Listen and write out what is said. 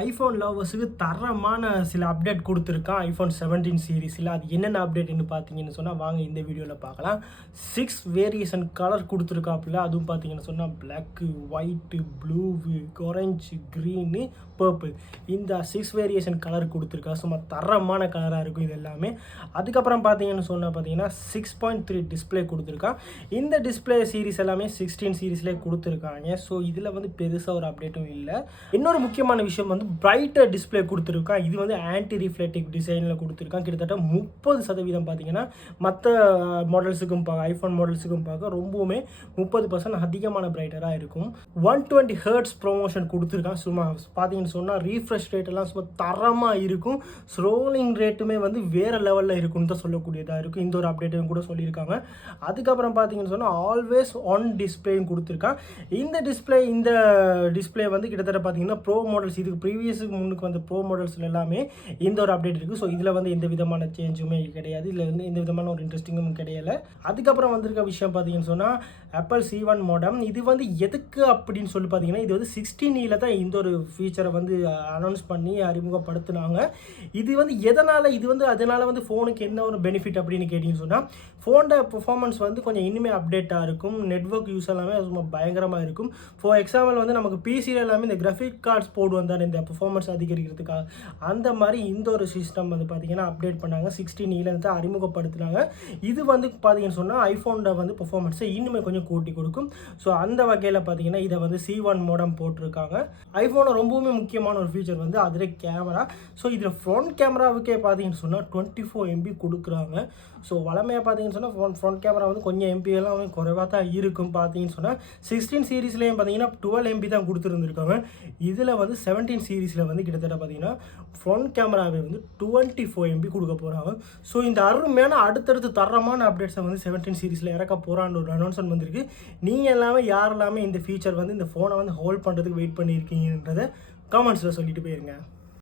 IPhone லவர்ஸுக்கு தரமான சில update கொடுத்துருக்கான் ஐஃபோன் 17 சீரீஸில். அது என்னென்ன அப்டேட்னு பார்த்தீங்கன்னு சொன்னால் வாங்க இந்த வீடியோவில் பார்க்கலாம். 6 வேரியேஷன் கலர் கொடுத்துருக்காப்புல. அதுவும் பார்த்தீங்கன்னு சொன்னால் black, white, blue, orange, green, purple. இந்த 6 வேரியேஷன் கலர் கொடுத்துருக்கா. சும்மா தரமான கலராக இருக்கும் இது எல்லாமே. அதுக்கப்புறம் பார்த்தீங்கன்னு சொன்னால் 6.3 டிஸ்பிளே கொடுத்துருக்கான். இந்த டிஸ்பிளே சீரிஸ் எல்லாமே 16 சீரீஸ்லேயே கொடுத்துருக்காங்க. ஸோ இதில் வந்து பெருசாக ஒரு அப்டேட்டும் இல்லை. இன்னொரு முக்கியமான விஷயம் வந்து பிரைட்டர் டிஸ்பிளே கொடுத்துருக்கான். இது வந்து ஆன்டி ரிஃப்ளெக்டிவ் டிசைனில் கொடுத்துருக்கான். கிட்டத்தட்ட 30% பார்த்தீங்கன்னா மற்ற மாடல்ஸுக்கும் ஐஃபோன் மாடல்ஸுக்கும் பார்க்க ரொம்பவுமே 30% அதிகமான பிரைட்டராக இருக்கும். 120 ஹெர்ட்ஸ் ப்ரொமோஷன் கொடுத்துருக்கான். சும்மா பார்த்தீங்கன்னு சொன்னால் ரீஃப்ரெஷ் ரேட் எல்லாம் சும்மா தரமாக இருக்கும். ஸ்க்ரோலிங் ரேட்டுமே வந்து வேறு லெவலில் இருக்குன்னு தான் சொல்லக்கூடியதாக இருக்கும். இந்த ஒரு அப்டேட்டும் கூட சொல்லியிருக்காங்க. அதுக்கப்புறம் பார்த்தீங்கன்னு சொன்னால் ஆல்வேஸ் ஆன் டிஸ்பிளேயும் கொடுத்துருக்கான். இந்த டிஸ்பிளே வந்து கிட்டத்தட்ட பார்த்தீங்கன்னா ப்ரோ மாடல்ஸ், இதுக்கு ப்ரீவியஸுக்கு முன்னுக்கு வந்த ப்ரோ மாடல்ஸில் எல்லாமே இந்த ஒரு அப்டேட் இருக்குது. ஸோ இதில் வந்து எந்த விதமான சேஞ்சுமே கிடையாது. இதில் வந்து எந்த விதமான ஒரு இன்ட்ரெஸ்டிங்கும் கிடையாது. அதுக்கப்புறம் வந்திருக்க விஷயம் பார்த்தீங்கன்னு சொன்னால் ஆப்பிள் C1 மோடம். இது வந்து எதுக்கு அப்படின்னு சொல்லி பார்த்தீங்கன்னா இது வந்து 16E தான் இந்த ஒரு ஃபீச்சரை வந்து அனௌன்ஸ் பண்ணி அறிமுகப்படுத்தினாங்க. இது வந்து அதனால் வந்து ஃபோனுக்கு என்ன ஒரு பெனிஃபிட் அப்படின்னு கேட்டிங்கன்னு சொன்னால் ஃபோனோட பெர்ஃபார்மன்ஸ் வந்து கொஞ்சம் இனிமேல் அப்டேட்டாக இருக்கும். நெட்வொர்க் யூஸ் எல்லாமே ரொம்ப பயங்கரமாக இருக்கும். ஃபார் எக்ஸாம்பிள் வந்து நமக்கு பிசியில் எல்லாமே இந்த கிராஃபிக் கார்ட்ஸ் போடுவோம் தானே இந்த பெர்ஃபார்மன்ஸ் அதிகரிக்கிறதுக்காக, அந்த மாதிரி இந்த ஒரு சிஸ்டம் வந்து பார்த்தீங்கன்னா அப்டேட் பண்ணாங்க. 16E அறிமுகப்படுத்தினாங்க. இது வந்து பார்த்தீங்கன்னு சொன்னால் ஐஃபோனோட வந்து பெர்ஃபார்மன்ஸை இன்னுமே கொஞ்சம் கூட்டி கொடுக்கும். ஸோ அந்த வகையில் பார்த்தீங்கன்னா இதை வந்து C1 மோடம் போட்டிருக்காங்க. ஐஃபோனில் ரொம்பவுமே முக்கியமான ஒரு ஃபீச்சர் வந்து அதில் கேமரா. ஸோ இதில் ஃப்ரண்ட் கேமராவுக்கே பார்த்தீங்கன்னு சொன்னால் 24 MB கொடுக்குறாங்க. ஸோ வளமையாக பார்த்தீங்கன்னு சொன்னால் ஃப்ரண்ட் கேமரா வந்து கொஞ்சம் MP எல்லாம் குறைவாக தான் இருக்கும். பார்த்தீங்கன்னு சொன்னால் 16 சீரீஸ்லேயும் பார்த்தீங்கன்னா 12 MB தான் கொடுத்துருந்துருக்காங்க. இதில் வந்து 17 சீரீஸில் வந்து கிட்டத்தட்ட பார்த்தீங்கன்னா ஃப்ரண்ட் கேமராவே வந்து 24 MB கொடுக்க போகிறாங்க. ஸோ இந்த அருமையான அடுத்தடுத்து தரமான அப்டேட்ஸை வந்து 17 சீரீஸில் இறக்க போகிறான்னு ஒரு அனௌன்ஸ்மெண்ட் வந்திருக்கு. நீங்கள் எல்லாமே யாரெல்லாமே இந்த ஃபீச்சர் வந்து இந்த ஃபோனை வந்து ஹோல்ட் பண்ணுறதுக்கு வெயிட் பண்ணியிருக்கீங்கன்றதை கமெண்ட்ஸில் சொல்லிட்டு போயிருங்க.